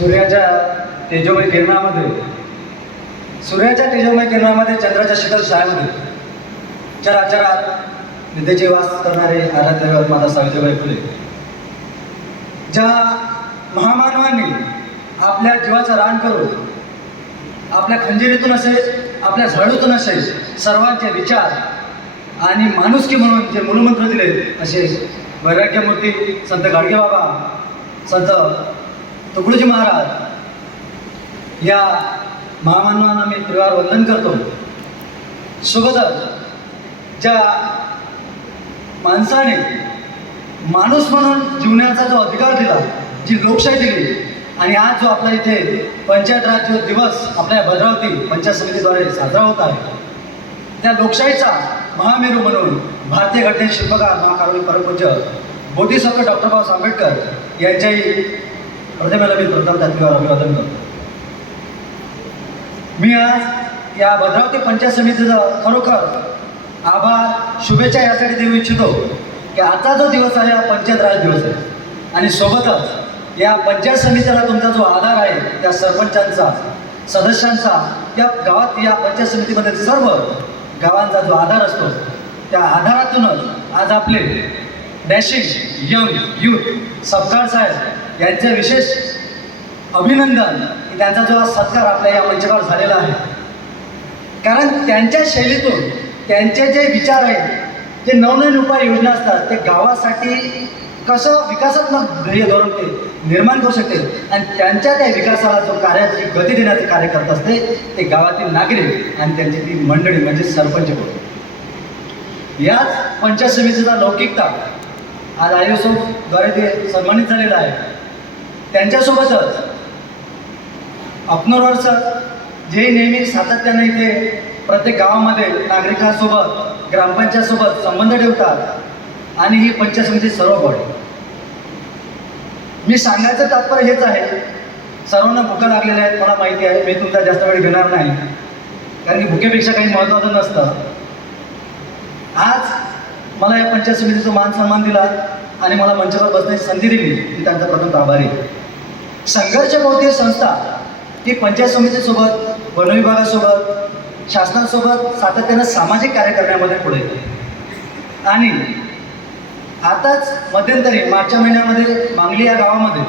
सूर्याच्या तेजोमय किरणामध्ये. सूर्याच्या तेजोमय किरणामध्ये चंद्राच्या शीतल शाळेमध्ये चराचरात विद्येचे वास करणारे आराध्य माता सावित्रीबाई फुले. ज्या महामानवांनी आपल्या जीवाचं रान करून आपल्या खंजिरीतून असेल आपल्या झाडूतून असेल सर्वांचे विचार आणि माणुसकी म्हणून जे मूलमंत्र दिले असे वैराग्यमूर्ती संत गाडगे बाबा संत तुकडोजी महाराज या महामानवांना मी परिवार वंदन करतो. सोबतच ज्या माणसाने माणूस म्हणून जीवनाचा जो अधिकार दिला जी लोकशाही दिली आणि आज जो आपला इथे पंचायत राज जो दिवस आपल्या भद्रावती पंचायत समितीद्वारे साजरा होत आहे त्या लोकशाहीचा महामेरू म्हणून भारतीय घटनेचे शिल्पकार महाकारुणी परमपूज्य बोधिसत्व डॉक्टर बाबासाहेब आंबेडकर यांच्याही प्रतिमेला मी प्रथम तात्विकावर अभिवादन करतो मी आज या भद्रावती पंचायत समितीचं खरोखर आभार शुभेच्छा यासाठी देऊ इच्छितो की आजचा जो दिवस आहे हा पंचायत राज दिवस आहे. आणि सोबतच या पंचायत समितीला तुमचा जो आधार आहे त्या सरपंचांचा सदस्यांचा या गावात या पंचायत समितीमध्ये सर्व गावांचा जो आधार असतो त्या आधारातूनच आज आपले dashing young youth Sapkal Saheb यांचे विशेष अभिनंदन की त्यांचा जो सत्कार आपल्या या मंचावर झालेला आहे. कारण त्यांच्या शैलीतून त्यांचे जे विचार आहेत जे नवनवीन उपाय योजना असतात ते गावासाठी कसं विकासात्मक ध्येय धोरण ते निर्माण करू शकते आणि त्यांच्या त्या विकासाला जो कार्याची गती देण्याचे कार्य करत असते ते गावातील नागरिक आणि त्यांची ती मंडळी म्हणजे सरपंच होते याच पंचायत समितीचा लौकिकता आज आयोसोद्वारे ते सन्मानित झालेला आहे. त्यांच्यासोबतच. अकनोरवर सर जे नेहमी सातत्याने इथे प्रत्येक गावामध्ये नागरिकांसोबत ग्रामपंचायतसोबत संबंध ठेवतात आणि ही पंचायत समिती सर्व बॉडी मी सांगायचं तात्पर्य हेच आहे सर्वांना भुका लागलेल्या आहेत मला माहिती आहे मी तुमचा जास्त वेळ घेणार नाही. कारण की भुकेपेक्षा काही महत्त्वाचं नसतं. आज मला या पंचायत समितीचा मान सन्मान दिला आणि मला मंचावर बसण्याची संधी दिली. मी त्यांचा प्रथम आभारी आहे. संघर्ष बौद्धिक संस्था ही पंचायत समितीसोबत वनविभागासोबत शासनासोबत सातत्यानं सामाजिक कार्य करण्यामध्ये पुढे येते. आणि आताच मध्यंतरी मागच्या महिन्यामध्ये मांगली या गावामध्ये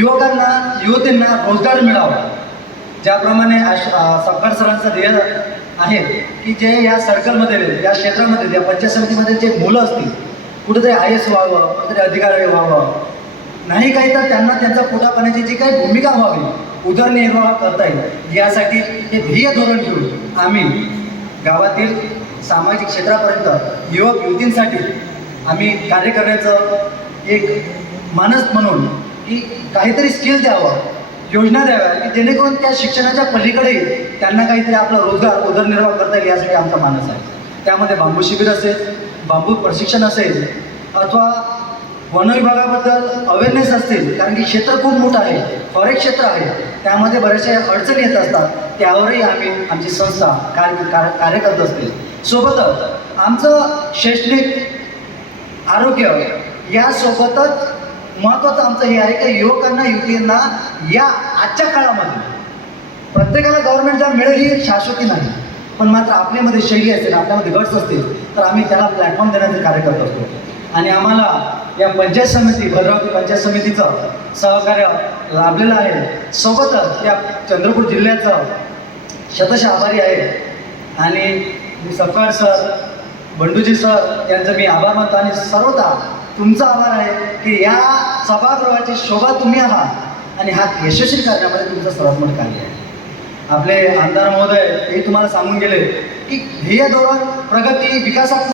युवकांना युवतींना रोजगार मिळावा ज्याप्रमाणे सरकार सरांचं ध्येय आहे की जे या सर्कलमध्ये या क्षेत्रामध्ये या पंचायत समितीमध्ये जे मुलं असतील कुठेतरी आय एस व्हावं कुठेतरी अधिकारी व्हावं नाही काही तर त्यांना त्यांचा पोटा पाण्याची जी काही भूमिका व्हावी उदरनिर्वाह करता येईल. यासाठी हे ध्येय धोरण घेऊन आम्ही गावातील सामाजिक क्षेत्रापर्यंत युवक युवतींसाठी आम्ही कार्य करण्याचं एक मानस म्हणून की काहीतरी स्किल द्यावं योजना द्याव्या की जेणेकरून त्या शिक्षणाच्या पलीकडे त्यांना काहीतरी आपला रोजगार उदरनिर्वाह करता येईल यासाठी आमचा मानस आहे. त्यामध्ये बांबू शिबिर असेल बांबू प्रशिक्षण असेल अथवा वनविभागाबद्दल अवेअरनेस असतील कारण की क्षेत्र खूप मोठं आहे फॉरेस्ट क्षेत्र आहे त्यामध्ये बऱ्याचशा अडचणी येत असतात त्यावरही आम्ही आमची संस्था कार्य कार्य कार्य करत असते सोबतच आमचं शैक्षणिक आरोग्य यासोबतच महत्त्वाचं आमचं हे आहे की युवकांना युवतींना या आजच्या काळामध्ये प्रत्येकाला गव्हर्नमेंट जॉब मिळेल ही शाश्वती नाही. पण मात्र आपल्यामध्ये शैली असेल आपल्यामध्ये गट्स असतील तर आम्ही त्याला प्लॅटफॉर्म देण्याचं कार्य करत असतो. आणि आम्हाला या पंचायत समिती भद्रावती पंचायत समितीचं सहकार्य लाभलेलं आहे. सोबतच या चंद्रपूर जिल्ह्याचं शतश आभारी आहे. आणि मी सपकाळ सर बंडूजी सर यांचं मी आभार मानतो. आणि सर्वता तुमचा आभार आहे की या सभागृहाची शोभा तुम्ही आहात. आणि हा यशस्वी करण्यामध्ये तुमचं सर्वात मोठं कार्य आहे. आपले आमदार महोदय हे तुम्हाला सांगून गेले की ध्येय धोरण प्रगती विकासात